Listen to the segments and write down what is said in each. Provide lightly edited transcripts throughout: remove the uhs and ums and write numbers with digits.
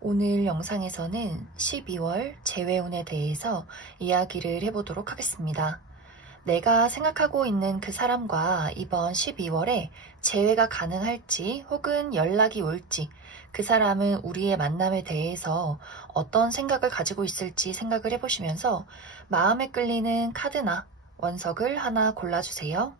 오늘 영상에서는 12월 재회운에 대해서 이야기를 해보도록 하겠습니다. 내가 생각하고 있는 그 사람과 이번 12월에 재회가 가능할지 혹은 연락이 올지, 그 사람은 우리의 만남에 대해서 어떤 생각을 가지고 있을지 생각을 해보시면서 마음에 끌리는 카드나 원석을 하나 골라주세요.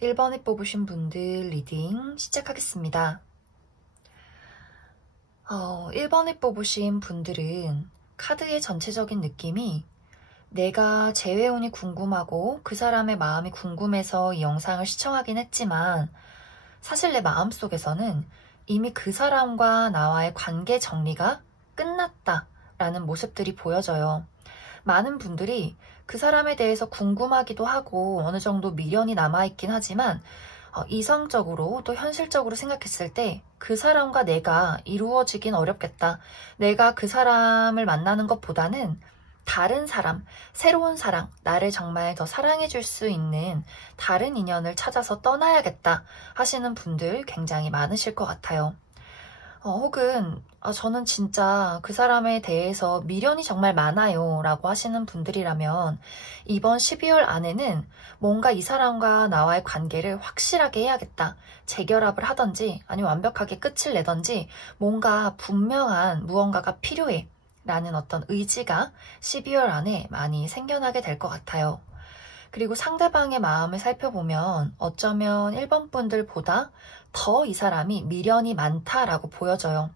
(1) 번에 뽑으신 분들 리딩 시작하겠습니다. 1번에 뽑으신 분들은 카드의 전체적인 느낌이 내가 재회운이 궁금하고 그 사람의 마음이 궁금해서 이 영상을 시청하긴 했지만 사실 내 마음속에서는 이미 그 사람과 나와의 관계 정리가 끝났다라는 모습들이 보여져요. 많은 분들이 그 사람에 대해서 궁금하기도 하고 어느 정도 미련이 남아있긴 하지만 이성적으로 또 현실적으로 생각했을 때 그 사람과 내가 이루어지긴 어렵겠다. 내가 그 사람을 만나는 것보다는 다른 사람, 새로운 사랑, 나를 정말 더 사랑해줄 수 있는 다른 인연을 찾아서 떠나야겠다 하시는 분들 굉장히 많으실 것 같아요. 혹은 저는 진짜 그 사람에 대해서 미련이 정말 많아요 라고 하시는 분들이라면 이번 12월 안에는 뭔가 이 사람과 나와의 관계를 확실하게 해야겠다. 재결합을 하든지 아니면 완벽하게 끝을 내든지 뭔가 분명한 무언가가 필요해 라는 어떤 의지가 12월 안에 많이 생겨나게 될 것 같아요. 그리고 상대방의 마음을 살펴보면 어쩌면 1번 분들보다 더 이 사람이 미련이 많다라고 보여져요.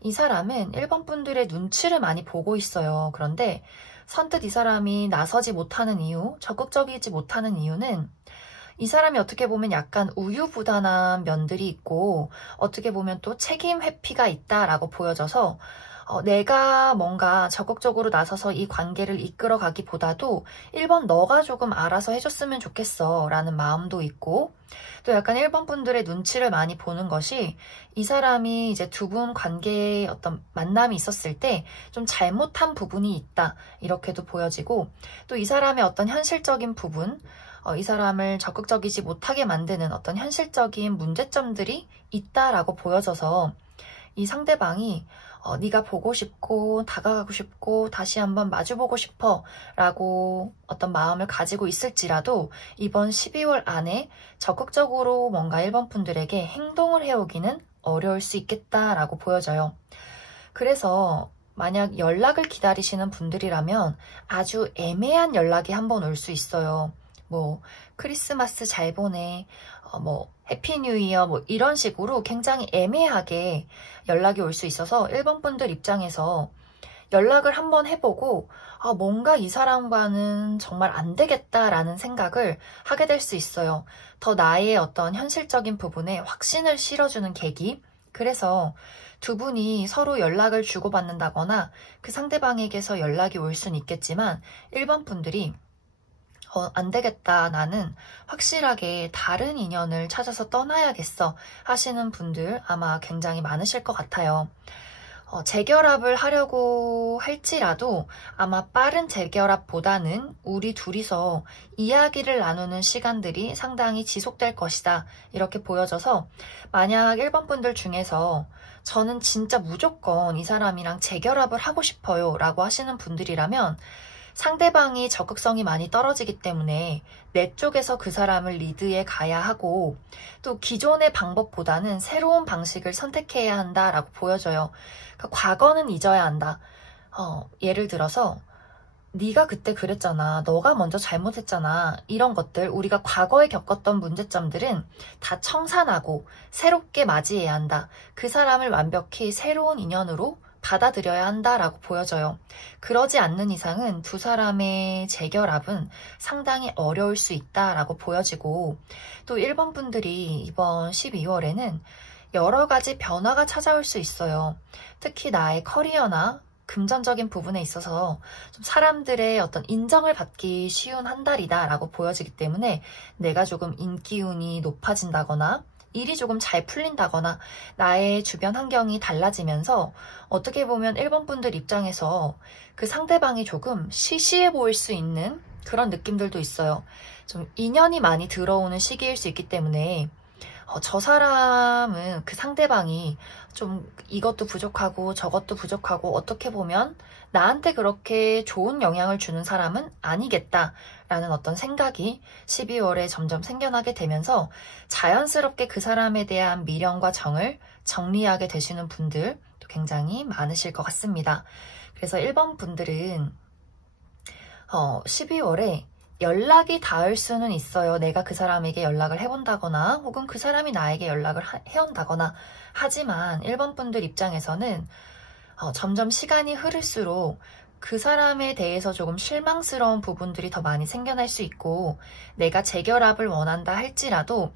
이 사람은 1번 분들의 눈치를 많이 보고 있어요. 그런데 선뜻 이 사람이 나서지 못하는 이유, 적극적이지 못하는 이유는 이 사람이 어떻게 보면 약간 우유부단한 면들이 있고 어떻게 보면 또 책임 회피가 있다라고 보여져서 내가 뭔가 적극적으로 나서서 이 관계를 이끌어 가기보다도 1번 너가 조금 알아서 해줬으면 좋겠어 라는 마음도 있고 또 약간 1번 분들의 눈치를 많이 보는 것이 이 사람이 이제 두 분 관계에 어떤 만남이 있었을 때 좀 잘못한 부분이 있다 이렇게도 보여지고 또 이 사람의 어떤 현실적인 부분 이 사람을 적극적이지 못하게 만드는 어떤 현실적인 문제점들이 있다라고 보여져서 이 상대방이 네가 보고 싶고 다가가고 싶고 다시 한번 마주보고 싶어 라고 어떤 마음을 가지고 있을지라도 이번 12월 안에 적극적으로 뭔가 1번 분들에게 행동을 해오기는 어려울 수 있겠다라고 보여져요. 그래서 만약 연락을 기다리시는 분들이라면 아주 애매한 연락이 한번 올 수 있어요. 뭐 크리스마스 잘 보내, 뭐 해피 뉴 이어 뭐 이런 식으로 굉장히 애매하게 연락이 올 수 있어서 1번 분들 입장에서 연락을 한번 해보고 뭔가 이 사람과는 정말 안 되겠다라는 생각을 하게 될 수 있어요. 더 나의 어떤 현실적인 부분에 확신을 실어주는 계기. 그래서 두 분이 서로 연락을 주고받는다거나 그 상대방에게서 연락이 올 수는 있겠지만 1번 분들이 안 되겠다. 나는 확실하게 다른 인연을 찾아서 떠나야겠어 하시는 분들 아마 굉장히 많으실 것 같아요. 재결합을 하려고 할지라도 아마 빠른 재결합보다는 우리 둘이서 이야기를 나누는 시간들이 상당히 지속될 것이다. 이렇게 보여져서 만약 1번 분들 중에서 저는 진짜 무조건 이 사람이랑 재결합을 하고 싶어요 라고 하시는 분들이라면 상대방이 적극성이 많이 떨어지기 때문에 내 쪽에서 그 사람을 리드해 가야 하고 또 기존의 방법보다는 새로운 방식을 선택해야 한다라고 보여져요. 그러니까 과거는 잊어야 한다. 예를 들어서 네가 그때 그랬잖아. 너가 먼저 잘못했잖아. 이런 것들 우리가 과거에 겪었던 문제점들은 다 청산하고 새롭게 맞이해야 한다. 그 사람을 완벽히 새로운 인연으로 받아들여야 한다라고 보여져요. 그러지 않는 이상은 두 사람의 재결합은 상당히 어려울 수 있다라고 보여지고 또 1번 분들이 이번 12월에는 여러 가지 변화가 찾아올 수 있어요. 특히 나의 커리어나 금전적인 부분에 있어서 좀 사람들의 어떤 인정을 받기 쉬운 한 달이다라고 보여지기 때문에 내가 조금 인기운이 높아진다거나 일이 조금 잘 풀린다거나 나의 주변 환경이 달라지면서 어떻게 보면 1번 분들 입장에서 그 상대방이 조금 시시해 보일 수 있는 그런 느낌들도 있어요. 좀 인연이 많이 들어오는 시기일 수 있기 때문에 저 사람은 그 상대방이 좀 이것도 부족하고 저것도 부족하고 어떻게 보면 나한테 그렇게 좋은 영향을 주는 사람은 아니겠다라는 어떤 생각이 12월에 점점 생겨나게 되면서 자연스럽게 그 사람에 대한 미련과 정을 정리하게 되시는 분들도 굉장히 많으실 것 같습니다. 그래서 1번 분들은 12월에 연락이 닿을 수는 있어요. 내가 그 사람에게 연락을 해본다거나 혹은 그 사람이 나에게 연락을 해온다거나 하지만 1번 분들 입장에서는 점점 시간이 흐를수록 그 사람에 대해서 조금 실망스러운 부분들이 더 많이 생겨날 수 있고 내가 재결합을 원한다 할지라도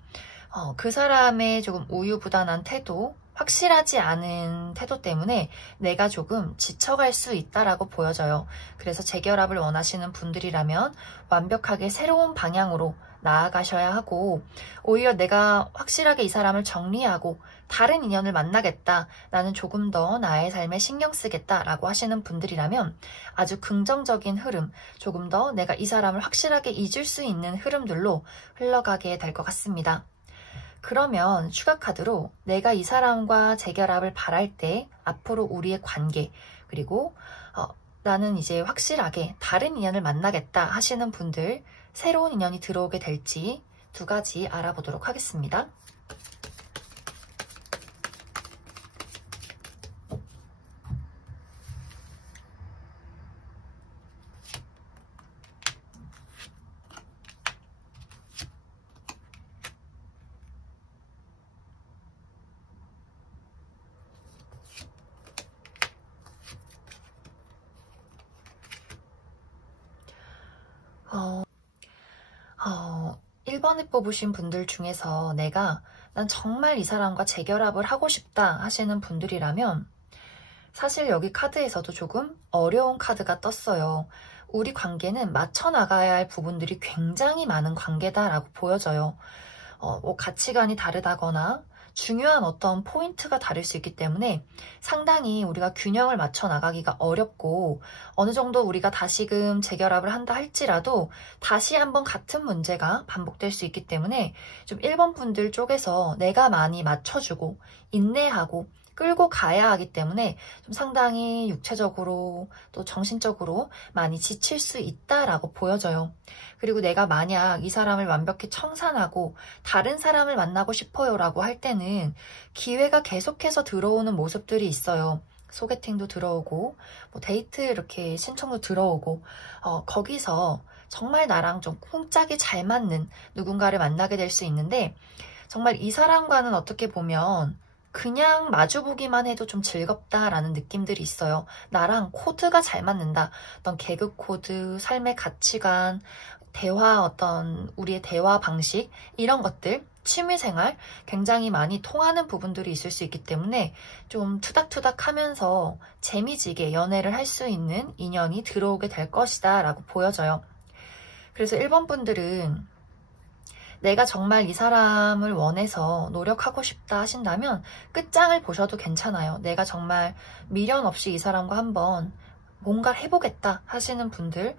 그 사람의 조금 우유부단한 태도 확실하지 않은 태도 때문에 내가 조금 지쳐갈 수 있다라고 보여져요. 그래서 재결합을 원하시는 분들이라면 완벽하게 새로운 방향으로 나아가셔야 하고 오히려 내가 확실하게 이 사람을 정리하고 다른 인연을 만나겠다. 나는 조금 더 나의 삶에 신경 쓰겠다라고 하시는 분들이라면 아주 긍정적인 흐름, 조금 더 내가 이 사람을 확실하게 잊을 수 있는 흐름들로 흘러가게 될 것 같습니다. 그러면 추가 카드로 내가 이 사람과 재결합을 바랄 때 앞으로 우리의 관계 그리고 나는 이제 확실하게 다른 인연을 만나겠다 하시는 분들 새로운 인연이 들어오게 될지 두 가지 알아보도록 하겠습니다. 어, 1번을 뽑으신 분들 중에서 난 정말 이 사람과 재결합을 하고 싶다 하시는 분들이라면 사실 여기 카드에서도 조금 어려운 카드가 떴어요. 우리 관계는 맞춰나가야 할 부분들이 굉장히 많은 관계다라고 보여져요. 뭐 가치관이 다르다거나 중요한 어떤 포인트가 다를 수 있기 때문에 상당히 우리가 균형을 맞춰 나가기가 어렵고, 어느 정도 우리가 다시금 재결합을 한다 할지라도 다시 한번 같은 문제가 반복될 수 있기 때문에 좀 1번 분들 쪽에서 내가 많이 맞춰주고 인내하고 끌고 가야 하기 때문에 좀 상당히 육체적으로 또 정신적으로 많이 지칠 수 있다라고 보여져요. 그리고 내가 만약 이 사람을 완벽히 청산하고 다른 사람을 만나고 싶어요 라고 할 때는 기회가 계속해서 들어오는 모습들이 있어요. 소개팅도 들어오고 뭐 데이트 이렇게 신청도 들어오고, 거기서 정말 나랑 좀 쿵짝이 잘 맞는 누군가를 만나게 될 수 있는데, 정말 이 사람과는 어떻게 보면 그냥 마주보기만 해도 좀 즐겁다라는 느낌들이 있어요. 나랑 코드가 잘 맞는다. 어떤 개그 코드, 삶의 가치관, 대화, 어떤 우리의 대화 방식, 이런 것들, 취미생활 굉장히 많이 통하는 부분들이 있을 수 있기 때문에 좀 투닥투닥 하면서 재미지게 연애를 할 수 있는 인연이 들어오게 될 것이다 라고 보여져요. 그래서 1번 분들은 내가 정말 이 사람을 원해서 노력하고 싶다 하신다면 끝장을 보셔도 괜찮아요. 내가 정말 미련 없이 이 사람과 한번 뭔가를 해보겠다 하시는 분들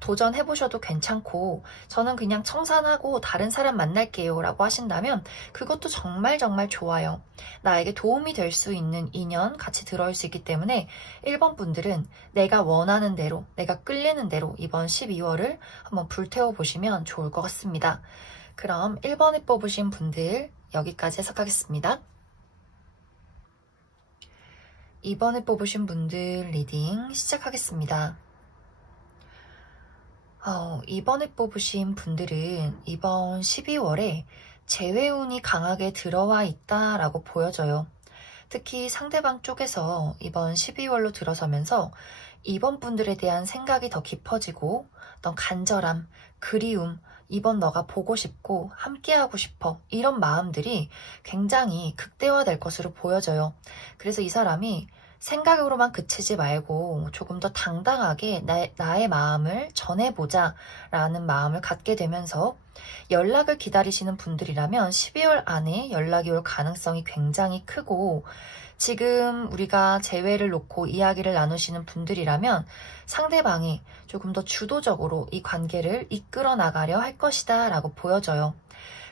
도전해보셔도 괜찮고, 저는 그냥 청산하고 다른 사람 만날게요 라고 하신다면 그것도 정말 정말 좋아요. 나에게 도움이 될 수 있는 인연 같이 들어올 수 있기 때문에 1번 분들은 내가 원하는 대로, 내가 끌리는 대로 이번 12월을 한번 불태워보시면 좋을 것 같습니다. 그럼 1번을 뽑으신 분들 여기까지 해석하겠습니다. 2번을 뽑으신 분들 리딩 시작하겠습니다. 2번을 뽑으신 분들은 이번 12월에 재회운이 강하게 들어와 있다라고 보여져요. 특히 상대방 쪽에서 이번 12월로 들어서면서 2번 분들에 대한 생각이 더 깊어지고 어떤 간절함, 그리움, 이번 너가 보고 싶고 함께하고 싶어, 이런 마음들이 굉장히 극대화될 것으로 보여져요. 그래서 이 사람이 생각으로만 그치지 말고 조금 더 당당하게 나의 마음을 전해보자 라는 마음을 갖게 되면서, 연락을 기다리시는 분들이라면 12월 안에 연락이 올 가능성이 굉장히 크고, 지금 우리가 재회를 놓고 이야기를 나누시는 분들이라면 상대방이 조금 더 주도적으로 이 관계를 이끌어 나가려 할 것이다 라고 보여져요.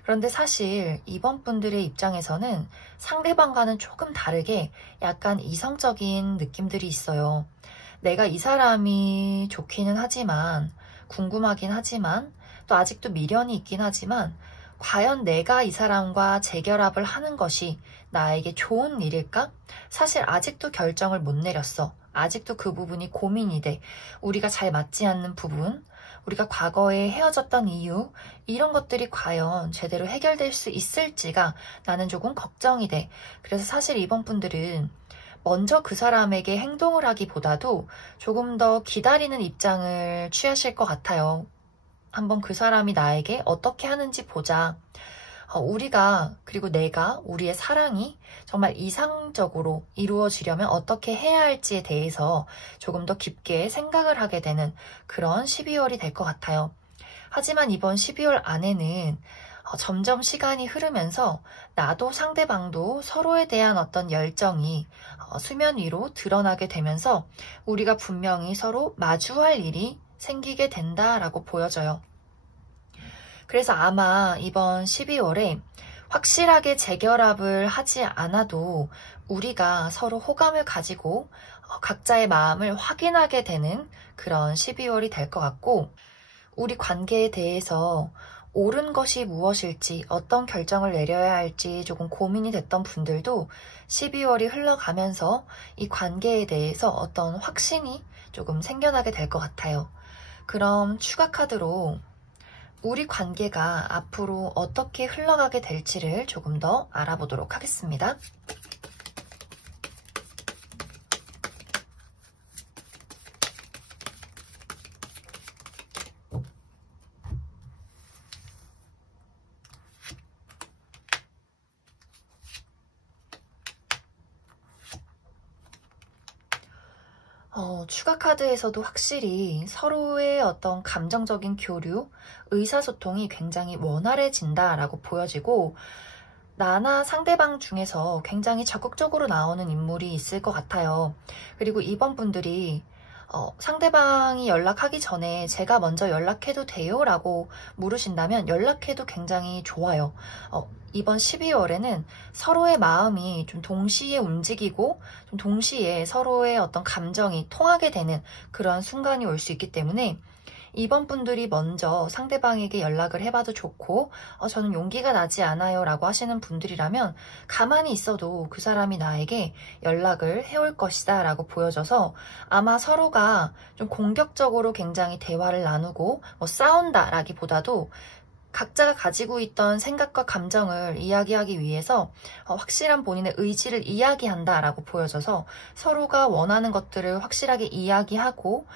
그런데 사실 이번 분들의 입장에서는 상대방과는 조금 다르게 약간 이성적인 느낌들이 있어요. 내가 이 사람이 좋기는 하지만, 궁금하긴 하지만, 또 아직도 미련이 있긴 하지만 과연 내가 이 사람과 재결합을 하는 것이 나에게 좋은 일일까? 사실 아직도 결정을 못 내렸어. 아직도 그 부분이 고민이 돼. 우리가 잘 맞지 않는 부분, 우리가 과거에 헤어졌던 이유, 이런 것들이 과연 제대로 해결될 수 있을지가 나는 조금 걱정이 돼. 그래서 사실 이번 분들은 먼저 그 사람에게 행동을 하기보다도 조금 더 기다리는 입장을 취하실 것 같아요. 한번 그 사람이 나에게 어떻게 하는지 보자. 우리가, 그리고 내가, 우리의 사랑이 정말 이상적으로 이루어지려면 어떻게 해야 할지에 대해서 조금 더 깊게 생각을 하게 되는 그런 12월이 될 것 같아요. 하지만 이번 12월 안에는 점점 시간이 흐르면서 나도 상대방도 서로에 대한 어떤 열정이 수면 위로 드러나게 되면서 우리가 분명히 서로 마주할 일이 생기게 된다라고 보여져요. 그래서 아마 이번 12월에 확실하게 재결합을 하지 않아도 우리가 서로 호감을 가지고 각자의 마음을 확인하게 되는 그런 12월이 될 것 같고, 우리 관계에 대해서 옳은 것이 무엇일지, 어떤 결정을 내려야 할지 조금 고민이 됐던 분들도 12월이 흘러가면서 이 관계에 대해서 어떤 확신이 조금 생겨나게 될 것 같아요. 그럼 추가 카드로 우리 관계가 앞으로 어떻게 흘러가게 될지를 조금 더 알아보도록 하겠습니다. 추가 카드에서도 확실히 서로의 어떤 감정적인 교류, 의사소통이 굉장히 원활해진다라고 보여지고, 나나 상대방 중에서 굉장히 적극적으로 나오는 인물이 있을 것 같아요. 그리고 이번 분들이 상대방이 연락하기 전에 제가 먼저 연락해도 돼요? 라고 물으신다면 연락해도 굉장히 좋아요. 이번 12월에는 서로의 마음이 좀 동시에 움직이고 좀 동시에 서로의 어떤 감정이 통하게 되는 그런 순간이 올 수 있기 때문에 이번 분들이 먼저 상대방에게 연락을 해봐도 좋고 저는 용기가 나지 않아요 라고 하시는 분들이라면 가만히 있어도 그 사람이 나에게 연락을 해올 것이다 라고 보여져서 아마 서로가 좀 공격적으로 굉장히 대화를 나누고 싸운다 라기보다도 각자가 가지고 있던 생각과 감정을 이야기하기 위해서 확실한 본인의 의지를 이야기한다라고 보여져서 서로가 원하는 것들을 확실하게 이야기하고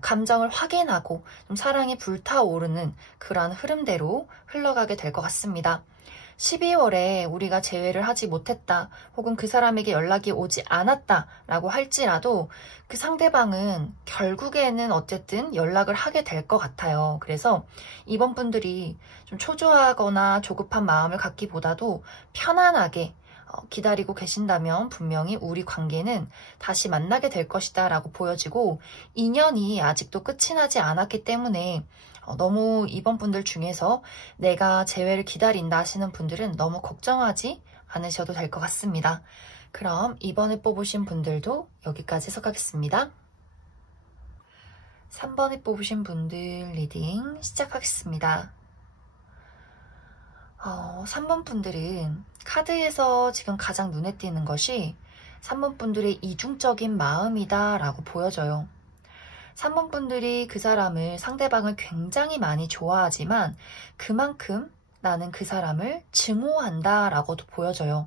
감정을 확인하고 좀 사랑이 불타오르는 그런 흐름대로 흘러가게 될 것 같습니다. 12월에 우리가 재회를 하지 못했다 혹은 그 사람에게 연락이 오지 않았다 라고 할지라도 그 상대방은 결국에는 어쨌든 연락을 하게 될 것 같아요. 그래서 이번 분들이 좀 초조하거나 조급한 마음을 갖기보다도 편안하게 기다리고 계신다면 분명히 우리 관계는 다시 만나게 될 것이다 라고 보여지고 인연이 아직도 끝이 나지 않았기 때문에 너무 이번 분들 중에서 내가 재회를 기다린다 하시는 분들은 너무 걱정하지 않으셔도 될 것 같습니다. 그럼 이번에 뽑으신 분들도 여기까지 해서 가겠습니다. 3번에 뽑으신 분들 리딩 시작하겠습니다. 3번 분들은 카드에서 지금 가장 눈에 띄는 것이 3번 분들의 이중적인 마음이다 라고 보여져요. 3번 분들이 그 사람을 상대방을 굉장히 많이 좋아하지만 그만큼 나는 그 사람을 증오한다 라고도 보여져요.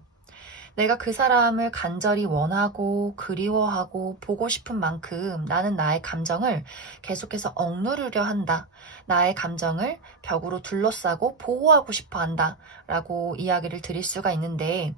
내가 그 사람을 간절히 원하고 그리워하고 보고 싶은 만큼 나는 나의 감정을 계속해서 억누르려 한다. 나의 감정을 벽으로 둘러싸고 보호하고 싶어 한다. 라고 이야기를 드릴 수가 있는데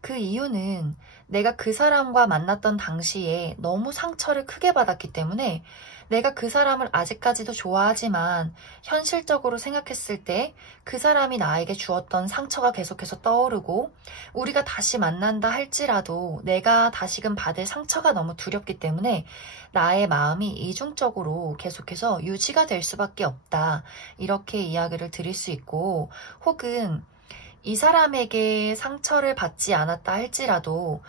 그 이유는 내가 그 사람과 만났던 당시에 너무 상처를 크게 받았기 때문에 내가 그 사람을 아직까지도 좋아하지만 현실적으로 생각했을 때 그 사람이 나에게 주었던 상처가 계속해서 떠오르고 우리가 다시 만난다 할지라도 내가 다시금 받을 상처가 너무 두렵기 때문에 나의 마음이 이중적으로 계속해서 유지가 될 수밖에 없다. 이렇게 이야기를 드릴 수 있고 혹은 이 사람에게 상처를 받지 않았다 할지라도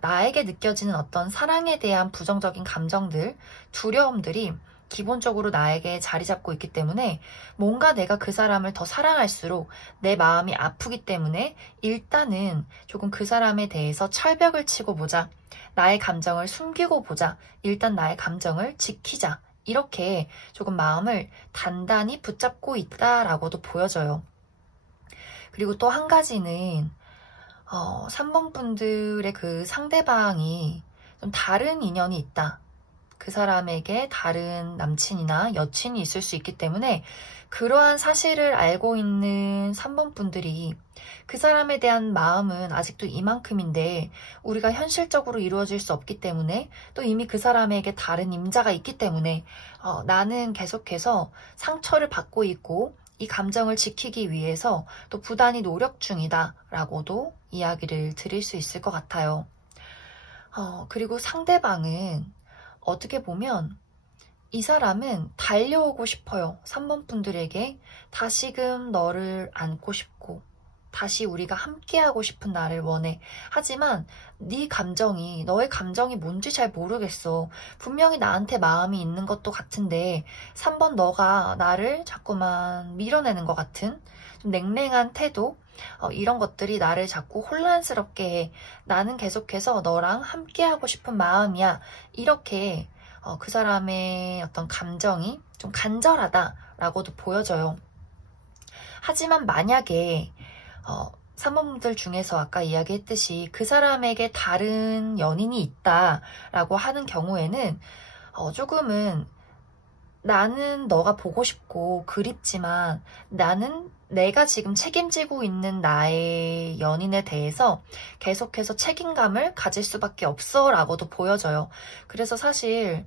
나에게 느껴지는 어떤 사랑에 대한 부정적인 감정들, 두려움들이 기본적으로 나에게 자리 잡고 있기 때문에 뭔가 내가 그 사람을 더 사랑할수록 내 마음이 아프기 때문에 일단은 조금 그 사람에 대해서 철벽을 치고 보자. 나의 감정을 숨기고 보자. 일단 나의 감정을 지키자. 이렇게 조금 마음을 단단히 붙잡고 있다라고도 보여져요. 그리고 또 한 가지는 3번 분들의 그 상대방이 좀 다른 인연이 있다. 그 사람에게 다른 남친이나 여친이 있을 수 있기 때문에 그러한 사실을 알고 있는 3번 분들이 그 사람에 대한 마음은 아직도 이만큼인데 우리가 현실적으로 이루어질 수 없기 때문에 또 이미 그 사람에게 다른 임자가 있기 때문에 나는 계속해서 상처를 받고 있고 이 감정을 지키기 위해서 또 부단히 노력 중이다 라고도 이야기를 드릴 수 있을 것 같아요. 그리고 상대방은 어떻게 보면 이 사람은 달려오고 싶어요. 3번 분들에게 다시금 너를 안고 싶고 다시 우리가 함께하고 싶은 나를 원해. 하지만 네 감정이 너의 감정이 뭔지 잘 모르겠어. 분명히 나한테 마음이 있는 것도 같은데 3번 너가 나를 자꾸만 밀어내는 것 같은 좀 냉랭한 태도 이런 것들이 나를 자꾸 혼란스럽게 해. 나는 계속해서 너랑 함께하고 싶은 마음이야. 이렇게 그 사람의 어떤 감정이 좀 간절하다라고도 보여져요. 하지만 만약에 3번분들 중에서 아까 이야기했듯이 그 사람에게 다른 연인이 있다라고 하는 경우에는 조금은 나는 너가 보고 싶고 그립지만 나는 내가 지금 책임지고 있는 나의 연인에 대해서 계속해서 책임감을 가질 수밖에 없어 라고도 보여져요. 그래서 사실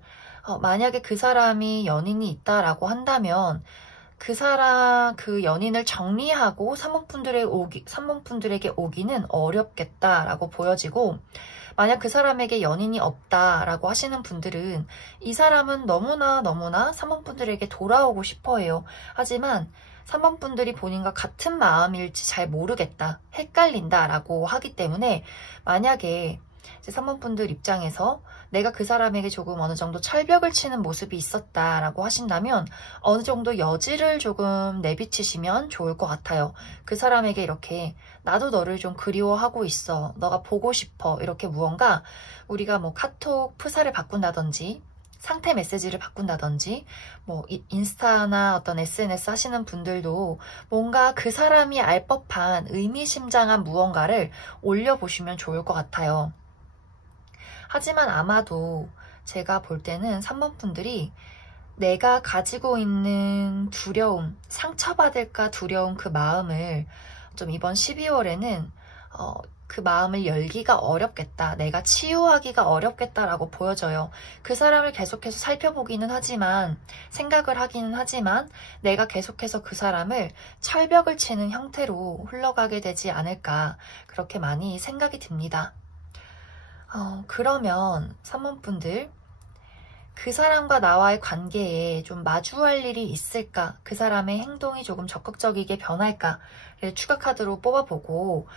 만약에 그 사람이 연인이 있다라고 한다면 그 연인을 정리하고 3번분들에게 오기는 어렵겠다라고 보여지고, 만약 그 사람에게 연인이 없다라고 하시는 분들은 이 사람은 너무나 3번분들에게 돌아오고 싶어 해요. 하지만 3번분들이 본인과 같은 마음일지 잘 모르겠다, 헷갈린다라고 하기 때문에, 만약에 3번분들 입장에서 내가 그 사람에게 조금 어느 정도 철벽을 치는 모습이 있었다라고 하신다면 어느 정도 여지를 조금 내비치시면 좋을 것 같아요. 그 사람에게 이렇게 나도 너를 좀 그리워하고 있어, 너가 보고 싶어, 이렇게 무언가 우리가 뭐 카톡 프사를 바꾼다든지 상태 메시지를 바꾼다든지 뭐 인스타나 어떤 SNS 하시는 분들도 뭔가 그 사람이 알 법한 의미심장한 무언가를 올려보시면 좋을 것 같아요. 하지만 아마도 제가 볼 때는 3번 분들이 내가 가지고 있는 두려움, 상처받을까 두려운 그 마음을 좀 이번 12월에는 그 마음을 열기가 어렵겠다, 내가 치유하기가 어렵겠다라고 보여져요. 그 사람을 계속해서 살펴보기는 하지만, 생각을 하기는 하지만 내가 계속해서 그 사람을 철벽을 치는 형태로 흘러가게 되지 않을까, 그렇게 많이 생각이 듭니다. 그러면 3번분들, 그 사람과 나와의 관계에 좀 마주할 일이 있을까? 그 사람의 행동이 조금 적극적이게 변할까를 추가 카드로 뽑아보고,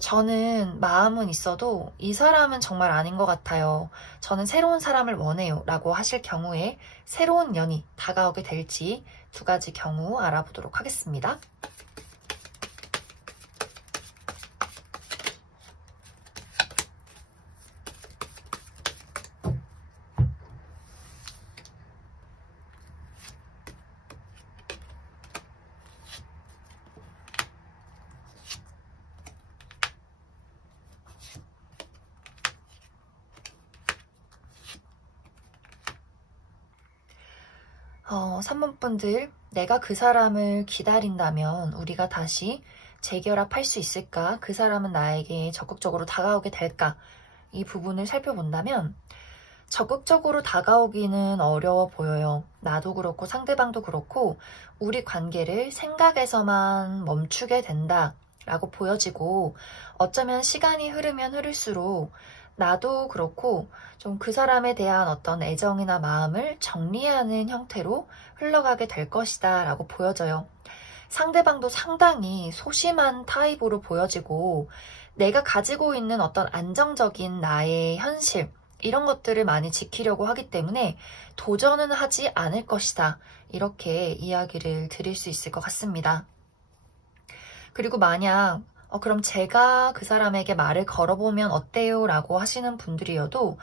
저는 마음은 있어도 이 사람은 정말 아닌 것 같아요, 저는 새로운 사람을 원해요 라고 하실 경우에 새로운 년이 다가오게 될지 두 가지 경우 알아보도록 하겠습니다. 어, 3번분들, 내가 그 사람을 기다린다면 우리가 다시 재결합할 수 있을까? 그 사람은 나에게 적극적으로 다가오게 될까? 이 부분을 살펴본다면 적극적으로 다가오기는 어려워 보여요. 나도 그렇고 상대방도 그렇고 우리 관계를 생각에서만 멈추게 된다라고 보여지고, 어쩌면 시간이 흐르면 흐를수록 나도 그렇고 좀 그 사람에 대한 어떤 애정이나 마음을 정리하는 형태로 흘러가게 될 것이다 라고 보여져요. 상대방도 상당히 소심한 타입으로 보여지고, 내가 가지고 있는 어떤 안정적인 나의 현실, 이런 것들을 많이 지키려고 하기 때문에 도전은 하지 않을 것이다, 이렇게 이야기를 드릴 수 있을 것 같습니다. 그리고 만약 그럼 제가 그 사람에게 말을 걸어보면 어때요? 라고 하시는 분들이어도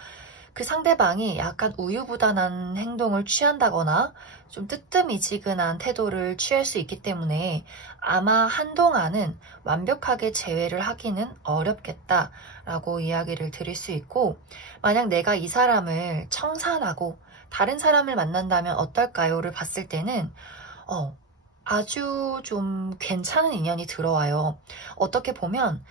그 상대방이 약간 우유부단한 행동을 취한다거나 좀 뜨뜻미지근한 태도를 취할 수 있기 때문에 아마 한동안은 완벽하게 제외를 하기는 어렵겠다라고 이야기를 드릴 수 있고, 만약 내가 이 사람을 청산하고 다른 사람을 만난다면 어떨까요?를 봤을 때는 아주 좀 괜찮은 인연이 들어와요. 어떻게 보면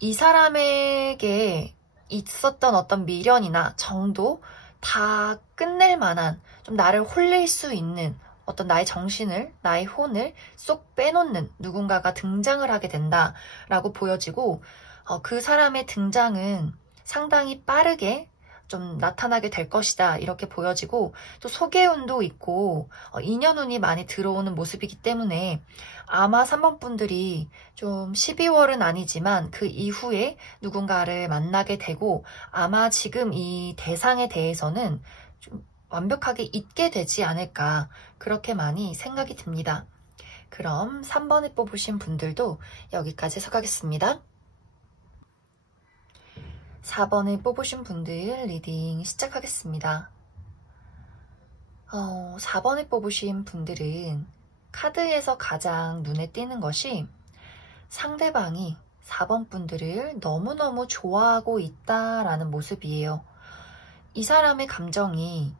이 사람에게 있었던 어떤 미련이나 정도 다 끝낼 만한, 좀 나를 홀릴 수 있는 어떤 나의 정신을, 나의 혼을 쏙 빼놓는 누군가가 등장을 하게 된다라고 보여지고, 그 사람의 등장은 상당히 빠르게 좀 나타나게 될 것이다, 이렇게 보여지고, 또 소개운도 있고 인연운이 많이 들어오는 모습이기 때문에 아마 3번분들이 좀 12월은 아니지만 그 이후에 누군가를 만나게 되고, 아마 지금 이 대상에 대해서는 좀 완벽하게 잊게 되지 않을까, 그렇게 많이 생각이 듭니다. 그럼 3번을 뽑으신 분들도 여기까지 해서 가겠습니다. 4번을 뽑으신 분들 리딩 시작하겠습니다. 4번을 뽑으신 분들은 카드에서 가장 눈에 띄는 것이 상대방이 4번 분들을 너무너무 좋아하고 있다라는 모습이에요. 이 사람의 감정이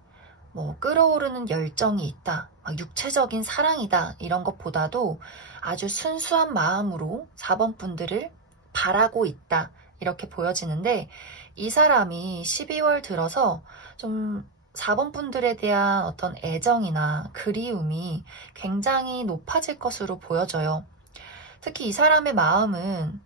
뭐 끌어오르는 열정이 있다, 육체적인 사랑이다, 이런 것보다도 아주 순수한 마음으로 4번 분들을 바라고 있다, 이렇게 보여지는데, 이 사람이 12월 들어서 좀 4번 분들에 대한 어떤 애정이나 그리움이 굉장히 높아질 것으로 보여져요. 특히 이 사람의 마음은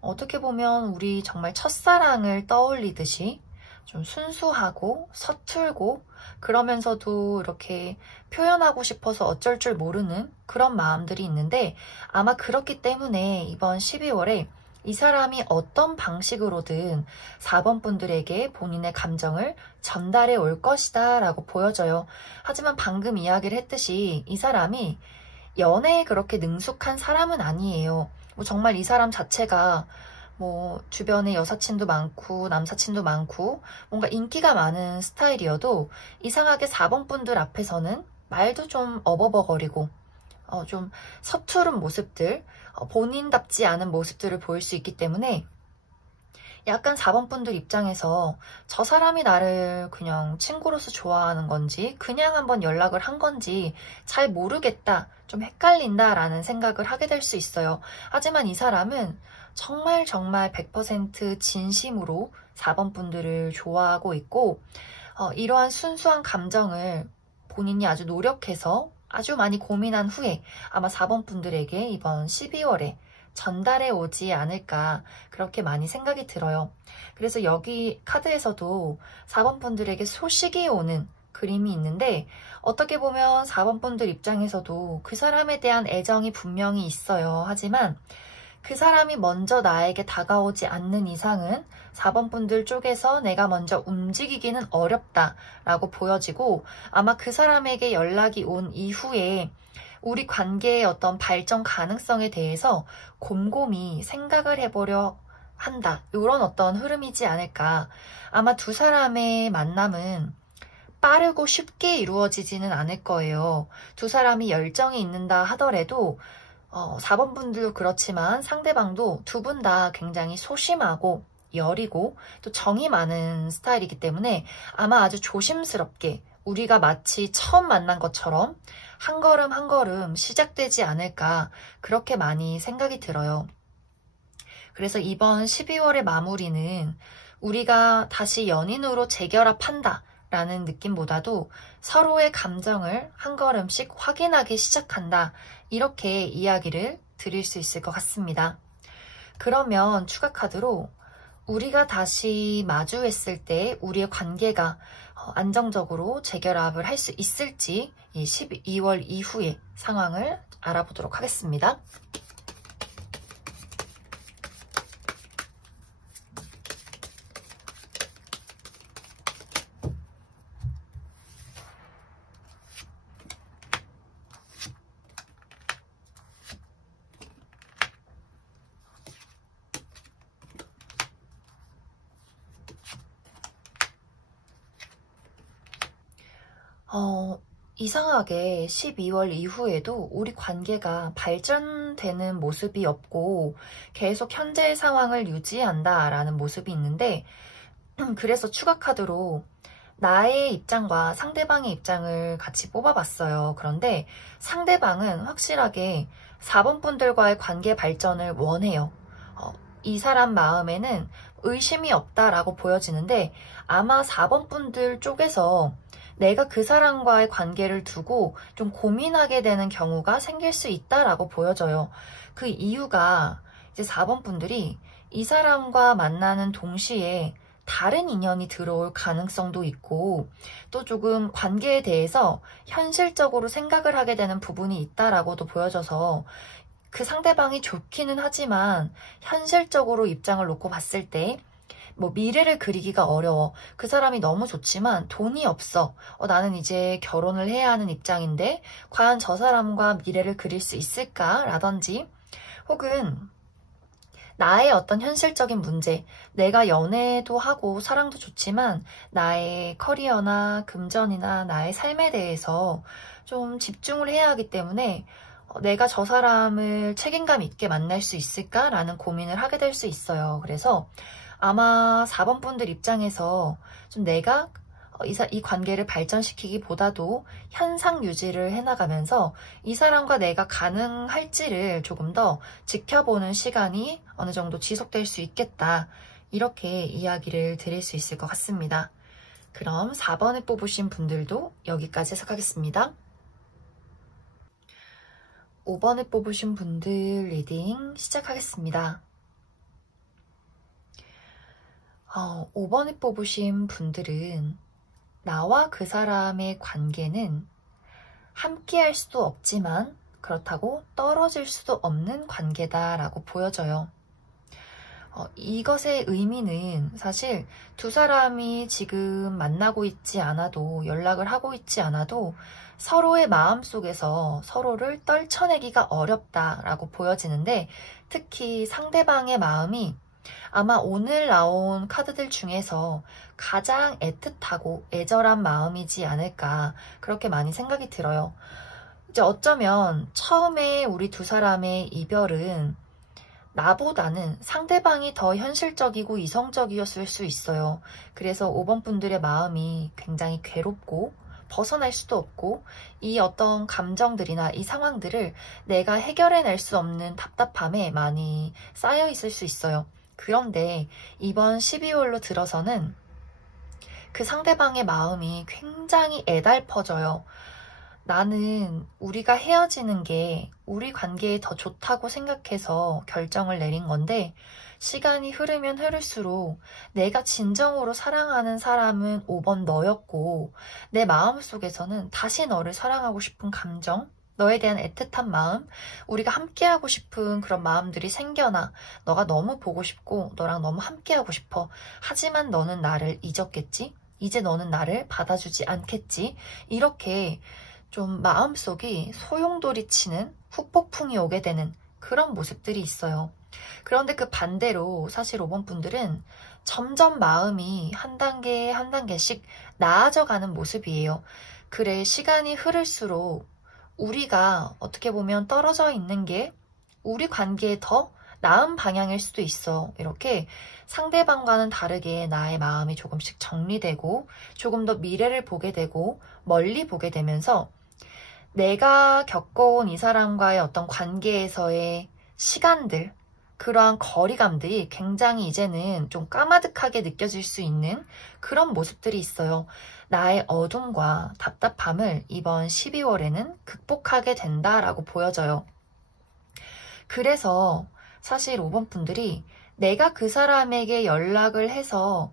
어떻게 보면 우리 정말 첫사랑을 떠올리듯이 좀 순수하고 서툴고 그러면서도 이렇게 표현하고 싶어서 어쩔 줄 모르는 그런 마음들이 있는데, 아마 그렇기 때문에 이번 12월에 이 사람이 어떤 방식으로든 4번 분들에게 본인의 감정을 전달해 올 것이다 라고 보여져요. 하지만 방금 이야기를 했듯이 이 사람이 연애에 그렇게 능숙한 사람은 아니에요. 뭐 정말 이 사람 자체가 뭐 주변에 여사친도 많고 남사친도 많고 뭔가 인기가 많은 스타일이어도 이상하게 4번 분들 앞에서는 말도 좀 어버버거리고 좀 서투른 모습들, 본인답지 않은 모습들을 보일 수 있기 때문에 약간 4번 분들 입장에서 저 사람이 나를 그냥 친구로서 좋아하는 건지 그냥 한번 연락을 한 건지 잘 모르겠다, 좀 헷갈린다 라는 생각을 하게 될 수 있어요. 하지만 이 사람은 정말 100% 진심으로 4번 분들을 좋아하고 있고, 이러한 순수한 감정을 본인이 아주 노력해서 아주 많이 고민한 후에 아마 4번 분들에게 이번 12월에 전달해 오지 않을까, 그렇게 많이 생각이 들어요. 그래서 여기 카드에서도 4번 분들에게 소식이 오는 그림이 있는데, 어떻게 보면 4번 분들 입장에서도 그 사람에 대한 애정이 분명히 있어요. 하지만 그 사람이 먼저 나에게 다가오지 않는 이상은 4번 분들 쪽에서 내가 먼저 움직이기는 어렵다라고 보여지고, 아마 그 사람에게 연락이 온 이후에 우리 관계의 어떤 발전 가능성에 대해서 곰곰이 생각을 해보려 한다, 이런 어떤 흐름이지 않을까. 아마 두 사람의 만남은 빠르고 쉽게 이루어지지는 않을 거예요. 두 사람이 열정이 있는다 하더라도 4번 분들도 그렇지만 상대방도 두 분 다 굉장히 소심하고 여리고 또 정이 많은 스타일이기 때문에 아마 아주 조심스럽게 우리가 마치 처음 만난 것처럼 한 걸음 한 걸음 시작되지 않을까, 그렇게 많이 생각이 들어요. 그래서 이번 12월의 마무리는 우리가 다시 연인으로 재결합한다 라는 느낌보다도 서로의 감정을 한 걸음씩 확인하기 시작한다, 이렇게 이야기를 드릴 수 있을 것 같습니다. 그러면 추가 카드로 우리가 다시 마주했을 때 우리의 관계가 안정적으로 재결합을 할 수 있을지 이 12월 이후의 상황을 알아보도록 하겠습니다. 이상하게 12월 이후에도 우리 관계가 발전되는 모습이 없고 계속 현재의 상황을 유지한다라는 모습이 있는데, 그래서 추가 카드로 나의 입장과 상대방의 입장을 같이 뽑아봤어요. 그런데 상대방은 확실하게 4번 분들과의 관계 발전을 원해요. 이 사람 마음에는 의심이 없다라고 보여지는데, 아마 4번 분들 쪽에서 내가 그 사람과의 관계를 두고 좀 고민하게 되는 경우가 생길 수 있다라고 보여져요. 그 이유가 이제 4번 분들이 이 사람과 만나는 동시에 다른 인연이 들어올 가능성도 있고, 또 조금 관계에 대해서 현실적으로 생각을 하게 되는 부분이 있다라고도 보여져서, 그 상대방이 좋기는 하지만 현실적으로 입장을 놓고 봤을 때 뭐 미래를 그리기가 어려워. 그 사람이 너무 좋지만 돈이 없어. 나는 이제 결혼을 해야 하는 입장인데 과연 저 사람과 미래를 그릴 수 있을까? 라든지, 혹은 나의 어떤 현실적인 문제, 내가 연애도 하고 사랑도 좋지만 나의 커리어나 금전이나 나의 삶에 대해서 좀 집중을 해야 하기 때문에 내가 저 사람을 책임감 있게 만날 수 있을까라는 고민을 하게 될 수 있어요. 그래서 아마 4번 분들 입장에서 좀 내가 이 관계를 발전시키기보다도 현상 유지를 해나가면서 이 사람과 내가 가능할지를 조금 더 지켜보는 시간이 어느 정도 지속될 수 있겠다, 이렇게 이야기를 드릴 수 있을 것 같습니다. 그럼 4번을 뽑으신 분들도 여기까지 해석하겠습니다. 5번을 뽑으신 분들 리딩 시작하겠습니다. 5번을 뽑으신 분들은 나와 그 사람의 관계는 함께 할 수도 없지만 그렇다고 떨어질 수도 없는 관계다라고 보여져요. 이것의 의미는 사실 두 사람이 지금 만나고 있지 않아도 연락을 하고 있지 않아도 서로의 마음속에서 서로를 떨쳐내기가 어렵다라고 보여지는데 특히 상대방의 마음이 아마 오늘 나온 카드들 중에서 가장 애틋하고 애절한 마음이지 않을까 그렇게 많이 생각이 들어요. 이제 어쩌면 처음에 우리 두 사람의 이별은 나보다는 상대방이 더 현실적이고 이성적이었을 수 있어요. 그래서 5번 분들의 마음이 굉장히 괴롭고 벗어날 수도 없고 이 어떤 감정들이나 이 상황들을 내가 해결해낼 수 없는 답답함에 많이 쌓여 있을 수 있어요. 그런데 이번 12월로 들어서는 그 상대방의 마음이 굉장히 애달퍼져요. 나는 우리가 헤어지는 게 우리 관계에 더 좋다고 생각해서 결정을 내린 건데 시간이 흐르면 흐를수록 내가 진정으로 사랑하는 사람은 5번 너였고 내 마음속에서는 다시 너를 사랑하고 싶은 감정, 너에 대한 애틋한 마음, 우리가 함께하고 싶은 그런 마음들이 생겨나 너가 너무 보고 싶고 너랑 너무 함께하고 싶어. 하지만 너는 나를 잊었겠지? 이제 너는 나를 받아주지 않겠지? 이렇게 좀 마음속이 소용돌이 치는 후폭풍이 오게 되는 그런 모습들이 있어요. 그런데 그 반대로 사실 5번 분들은 점점 마음이 한 단계 한 단계씩 나아져가는 모습이에요. 그래 시간이 흐를수록 우리가 어떻게 보면 떨어져 있는 게 우리 관계에 더 나은 방향일 수도 있어. 이렇게 상대방과는 다르게 나의 마음이 조금씩 정리되고 조금 더 미래를 보게 되고 멀리 보게 되면서 내가 겪어온 이 사람과의 어떤 관계에서의 시간들, 그러한 거리감들이 굉장히 이제는 좀 까마득하게 느껴질 수 있는 그런 모습들이 있어요. 나의 어둠과 답답함을 이번 12월에는 극복하게 된다라고 보여져요. 그래서 사실 5번 분들이 내가 그 사람에게 연락을 해서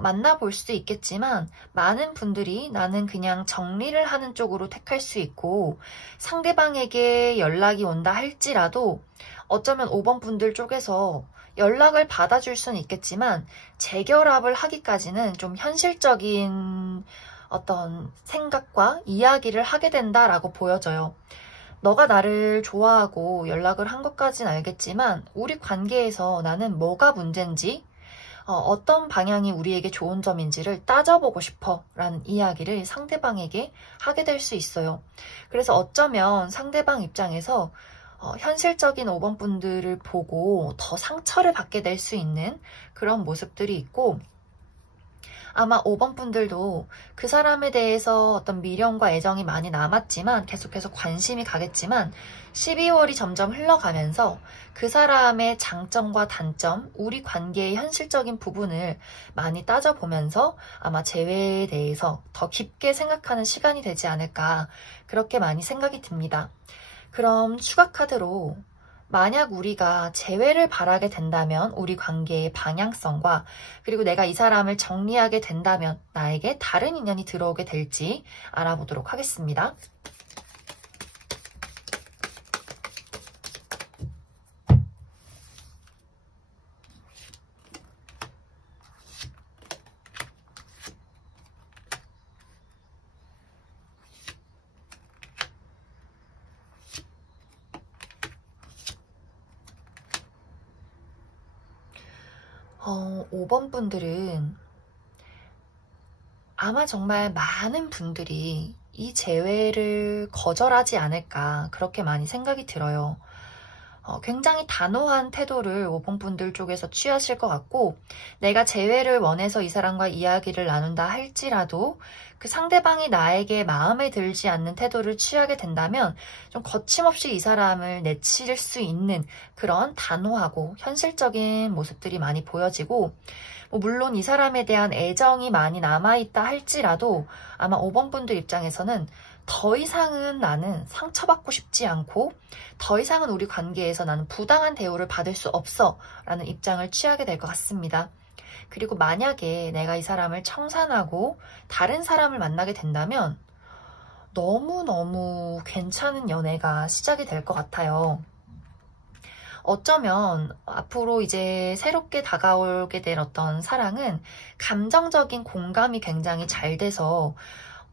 만나볼 수도 있겠지만 많은 분들이 나는 그냥 정리를 하는 쪽으로 택할 수 있고 상대방에게 연락이 온다 할지라도 어쩌면 5번 분들 쪽에서 연락을 받아줄 수는 있겠지만 재결합을 하기까지는 좀 현실적인 어떤 생각과 이야기를 하게 된다라고 보여져요. 너가 나를 좋아하고 연락을 한 것까진 알겠지만 우리 관계에서 나는 뭐가 문제인지 어떤 방향이 우리에게 좋은 점인지를 따져보고 싶어 라는 이야기를 상대방에게 하게 될 수 있어요. 그래서 어쩌면 상대방 입장에서 현실적인 5번 분들을 보고 더 상처를 받게 될 수 있는 그런 모습들이 있고 아마 5번 분들도 그 사람에 대해서 어떤 미련과 애정이 많이 남았지만 계속해서 관심이 가겠지만 12월이 점점 흘러가면서 그 사람의 장점과 단점, 우리 관계의 현실적인 부분을 많이 따져보면서 아마 재회에 대해서 더 깊게 생각하는 시간이 되지 않을까 그렇게 많이 생각이 듭니다. 그럼 추가 카드로 만약 우리가 재회를 바라게 된다면 우리 관계의 방향성과 그리고 내가 이 사람을 정리하게 된다면 나에게 다른 인연이 들어오게 될지 알아보도록 하겠습니다. 어, 5번 분들은 아마 정말 많은 분들이 이 재회를 거절하지 않을까 그렇게 많이 생각이 들어요. 굉장히 단호한 태도를 5번 분들 쪽에서 취하실 것 같고, 내가 재회를 원해서 이 사람과 이야기를 나눈다 할지라도 그 상대방이 나에게 마음에 들지 않는 태도를 취하게 된다면 좀 거침없이 이 사람을 내칠 수 있는 그런 단호하고 현실적인 모습들이 많이 보여지고, 물론 이 사람에 대한 애정이 많이 남아있다 할지라도 아마 5번 분들 입장에서는 더 이상은 나는 상처받고 싶지 않고 더 이상은 우리 관계에서 나는 부당한 대우를 받을 수 없어 라는 입장을 취하게 될 것 같습니다. 그리고 만약에 내가 이 사람을 청산하고 다른 사람을 만나게 된다면 너무너무 괜찮은 연애가 시작이 될 것 같아요. 어쩌면 앞으로 이제 새롭게 다가오게 될 어떤 사랑은 감정적인 공감이 굉장히 잘 돼서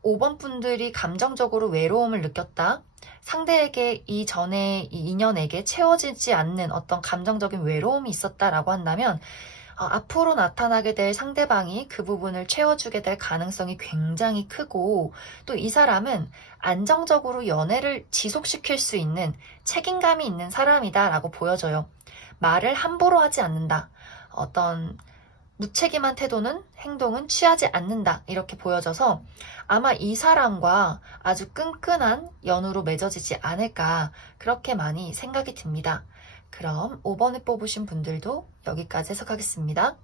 5번 분들이 감정적으로 외로움을 느꼈다, 상대에게 이전에 이 인연에게 채워지지 않는 어떤 감정적인 외로움이 있었다라고 한다면 앞으로 나타나게 될 상대방이 그 부분을 채워주게 될 가능성이 굉장히 크고, 또 이 사람은 안정적으로 연애를 지속시킬 수 있는 책임감이 있는 사람이다 라고 보여져요. 말을 함부로 하지 않는다, 어떤 무책임한 태도는 행동은 취하지 않는다 이렇게 보여져서 아마 이 사람과 아주 끈끈한 연으로 맺어지지 않을까 그렇게 많이 생각이 듭니다. 그럼 5번을 뽑으신 분들도 여기까지 해석하겠습니다.